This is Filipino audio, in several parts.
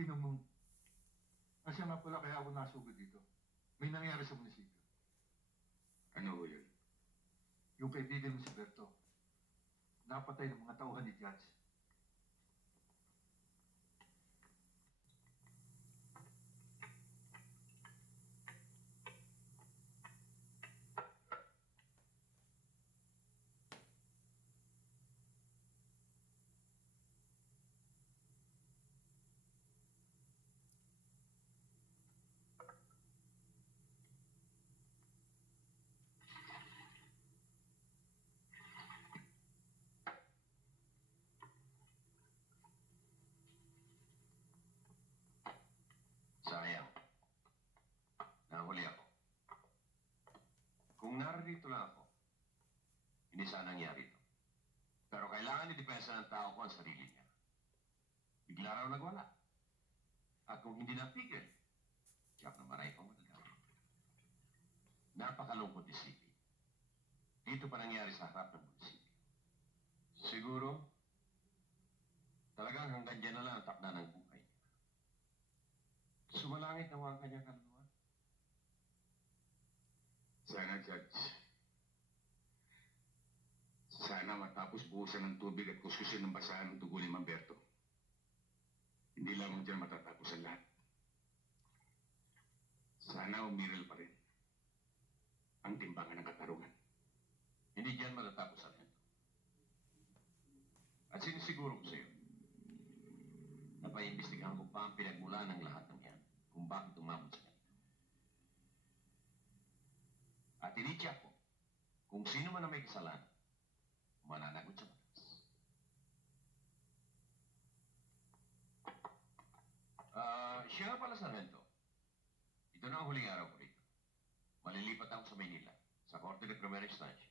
Albino Moon. Asya nga pala kaya ako nasugod dito. May nangyari sa munisipyo. Ano ho yun? Yung kaibigan mo si Berto. Napatay ng mga tauhan ni Judge. Sayang. Nahuli ako. Kung narito lang ako, hindi sana nangyari ito. Pero kailangan i-depensa ng tao ko ang sarili niya. Bigla raw nagwala. At kung hindi napigil, tiyak na maray pang magagawa. Napakalungkot isipin. Dito pa nangyari sa harap ng munisipyo. Siguro, talagang hanggang dyan na lang ang takda ng buhay niya. Sumalangit naman ang kanyang kaluluwa. Sana, Judge. Sana matapos buhusan ng tubig at kuskusin ng basahan ng dugo ni Mamberto. Hindi lamang dyan matatapos ang lahat. Sana umiral pa rin ang timbangan ng katarungan. Hindi dyan matatapos ang ito. At sinisiguro ko sa iyo, napaimbestigahan ko pa ang pinagmula ng lahat ng yan kung bakit umabot sa ganito. At tinityak ko kung sino man ang may kasalanan, mananagot sa batas. Siya nga pala, Sargento. Ito na ang huling araw ko rito. Malilipat ako sa Maynila, sa Korte de Primera Instancia.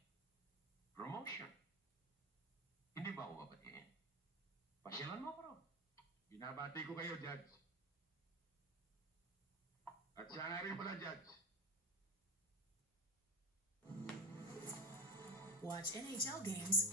Promotion. Hindi ba ako babatiin? Pasyalan mo ako ron. Binabati ko kayo, Judge. At siya nga rin pala, Judge. Watch NHL games